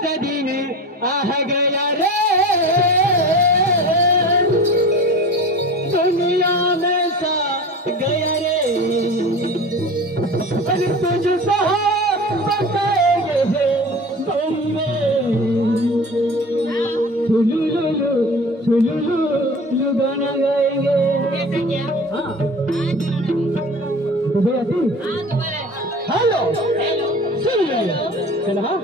ऐसा दिन आ गया रे दुनिया में सा गया रे अरे तुझको बताएंगे बम्बे छुलुलु गाना गाएंगे हाँ हेलो सुन चलो हाँ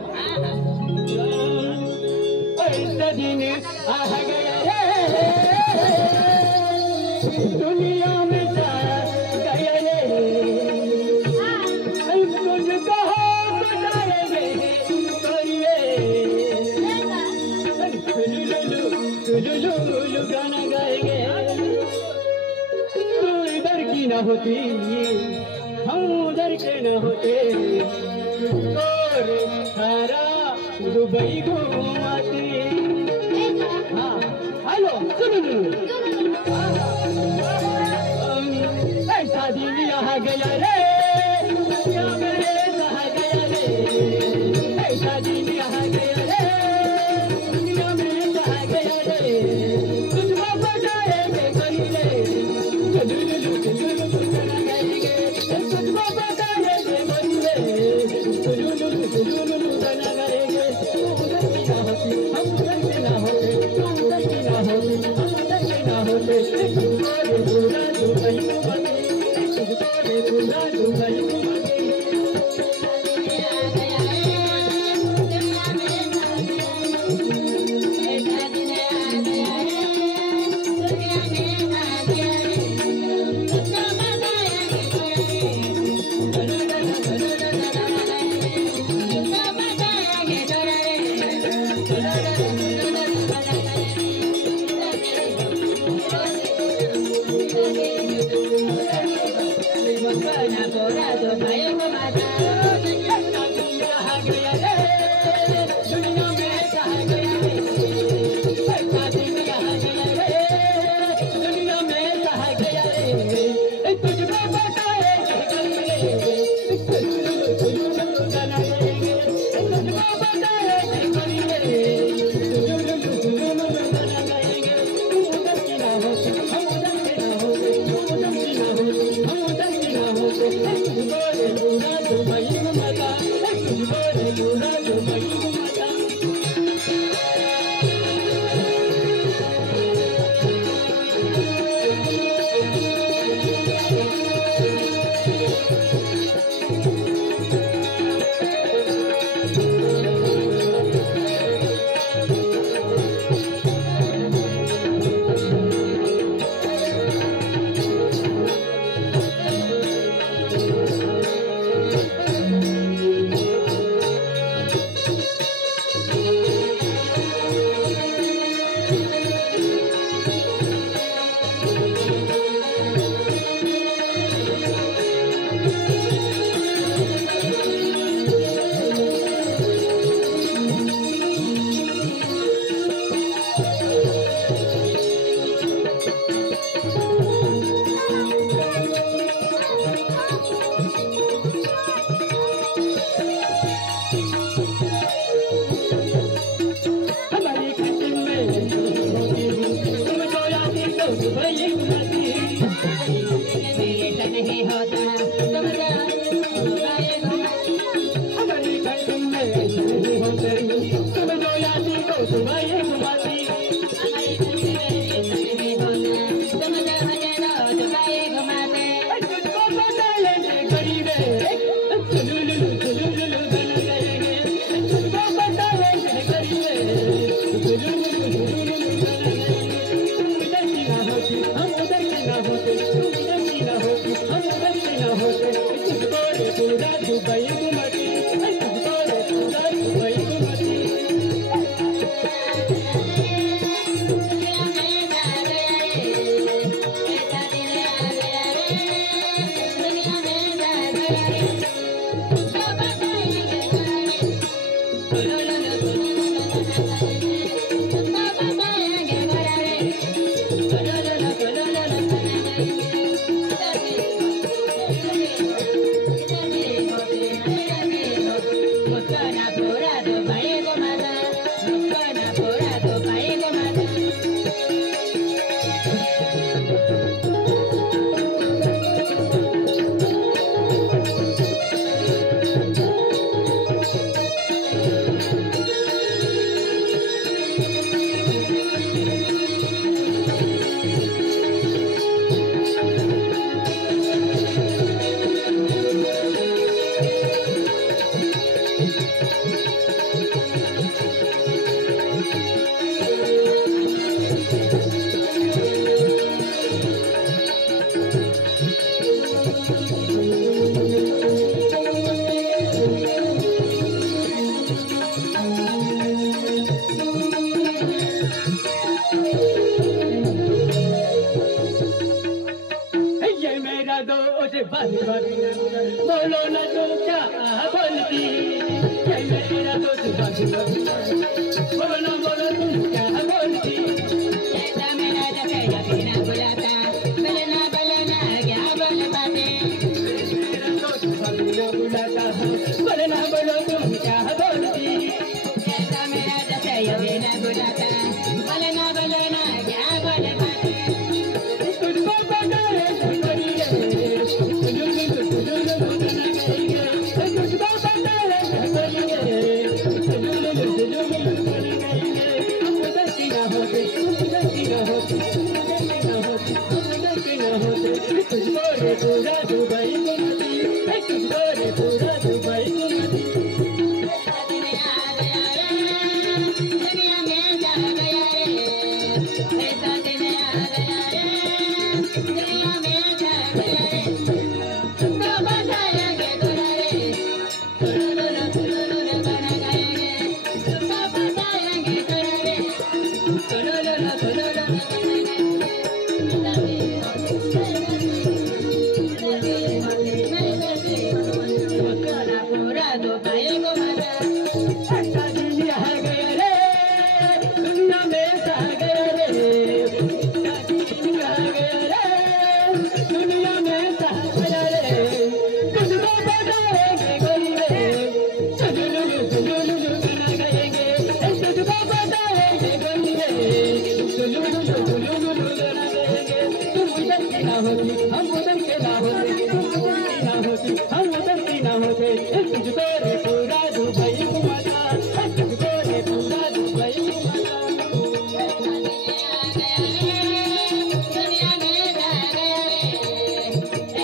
ऐसा दिन आ गया रे दुनिया में सा गया रे तुझको बताएंगे छुलुलु गाना गाएंगे तू इधर की न होती हम उधर के न होते और सारा दुबई घुमाती हाँ हेलो सुनो ऐसा दिन यहाँ गया रे दुनिया में कहा गया रे ऐसा दिन यहाँ गया रे दुनिया में कहा गया रे तुझको बताएंगे कहीं रे चलुलु गाना गाएंगे तुझको बताएंगे कहीं रे गाना गाएंगे तू उधर की ना होती हम उधर के ना होते तू उधर की ना होती हम उधर के ना होते तुझको पूरा दुबई घुमाते तुझको पूरा दुबई घुमाते बोलो ना बोलो तुम क्या बोलती ऐसा मेरा जैसे कभी ना बुलाता बोलना बोलना क्या बोल पाते मेरा दोस्त कभी ना बुलाता बोलो ना बोलो तुम क्या बोलती ऐसा मेरा जैसे कभी ना बुलाता बोलना बोलना क्या बोल पाते तुझको पता है करिए तुझको पता है करिए पूरा दुबई घूमती तुझको रे पूरा दुबई घूमती ऐसा दिन आ गया रे दुनिया में जा गया रे ऐसा दिन आ गया रे दुनिया में जा गया रे तुमको बताएंगे गुना रे तुलुलु गाना गाएंगे तुमको बताएंगे गुना रे तुलुलु गाना गाएंगे पूरा दुबई घुमाता ऐसा दिन आ गया रे दुनिया में सा गया रे ऐसा दिन आ गया रे दुनिया में सा गया रे तुझको बताएंगे कोई रे चलुलु गाना गाएंगे तुझको बताएंगे कोई रे चलुलु गाना गाएंगे तुम उधर की ना होती हम उधर के ना होते तुम उधर की ना होती हम उधर की ना होते तुझको रे पूरा दुबई घुमाता तुझको रे पूरा दुबई घुमाता दुनिया में जा गया रे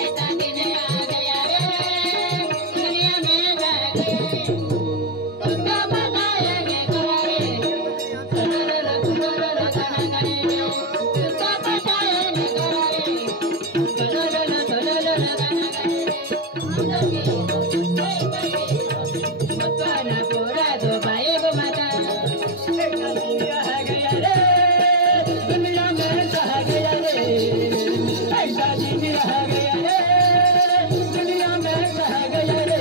ऐसा दिन आ गया रे दुनिया में जा गया रे तुमको बताएंगे गुना रे तुलुलु गाना गाएंगे तुमको बताएंगे गुना रे तुलुलु गाना गाएंगे मकाना पूरा दुबई घुमाता ऐसा दिन आ गया रे दुनिया में सा गया रे ऐसा दिन आ गया रे दुनिया में सा गया रे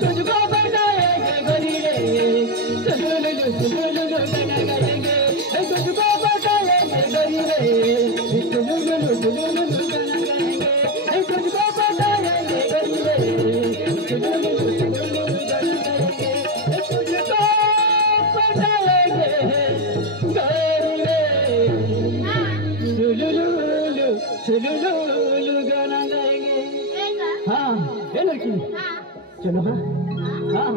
तुझको बताएंगे गोरी रे चलुलु गाना गाएंगे तुझको बताएंगे गोरी रे चलुलु गाना गाएंगे तुझको बताएंगे गोरी रे चलुलु गाना गाएंगे तुझको बताएंगे गोरी रे चलुलु गाना गाएंगे हाँ है लड़की चलो हाँ हाँ